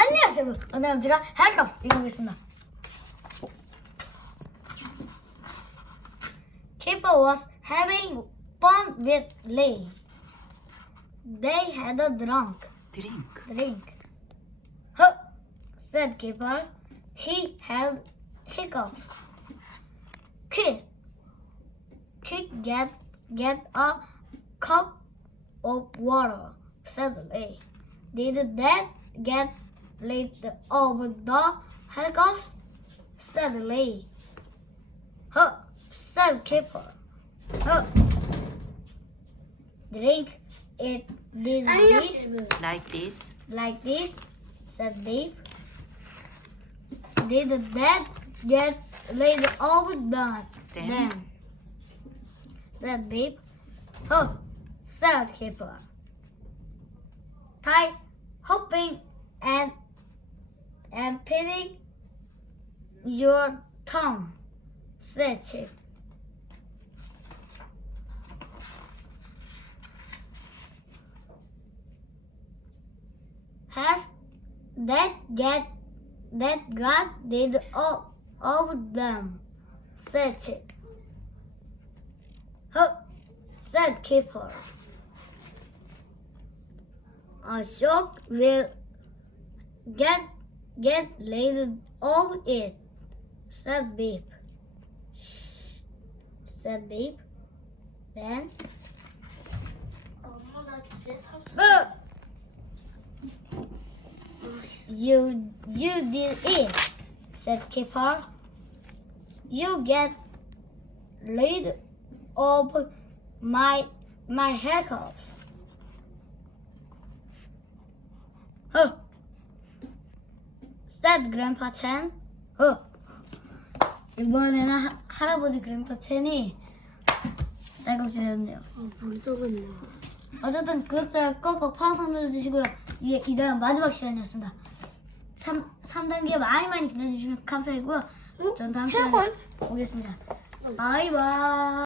안녕하세요. 오늘은 제가 헬컵스 읽어보겠습니다. Keeper was having fun with Lee. They had a drink. Huh, said Keeper. He had hiccups. Quick, get a cup of water, said Lee. Did that get rid of the hiccups? Said Lee. Huh, said Keeper. Huh. Drink it like this, said Dave. Did that get rid of the them? Said Dave. Huh, said Keeper. Tie hopping and pitting your tongue, said Chip. Has that got rid of them, said Chip. Huh, said Keeper. A shock will get rid of it, said Beep. Said Beep. Then you did it, said Keeper. You get rid of my hiccups. Huh, said Grandpa Chen. Huh. 이번에는 할아버지 그랜파 첸이 딸꾹질 해줬네요. 뭘 적었네. 어쨌든 구독자 꾹꾹 팡팡 눌러주시고요. 이게 이달은 마지막 시간이었습니다. 3단계 많이 기다려주시면 감사하고요. 전 다음 시간에 보겠습니다. 바이바이.